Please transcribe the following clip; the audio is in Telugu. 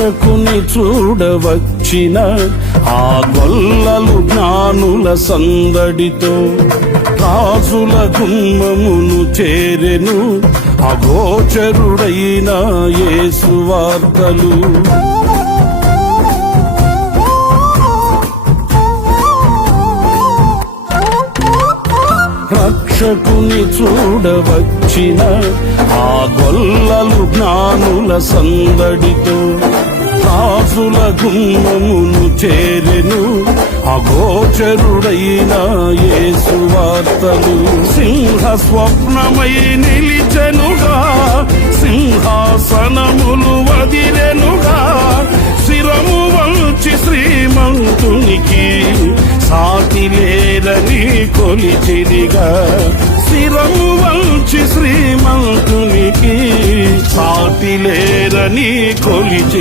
రక్షకుని చూడవచ్చిన ఆ గొల్లలు జ్ఞానుల సందడితో రాజుల గుమ్మమును చేరెను అగోచరుడైన యేసు వార్తలు. రక్షకుని చూడవచ్చిన ఆ గొల్లలు జ్ఞానుల సందడితో రాజుల గుమ్మమును చేరెను అగోచరుడైన యేసు వార్తలు. సింహ స్వప్నమై నిలిచెనుగా, సింహాసనములు వదిలెనుగా, శిరము వంచి శ్రీమంతునికి సాటి లేరని కొలిచిరిగా. శిరము వంచి శ్రీమంతునికి సాటి లేరని కొలిచి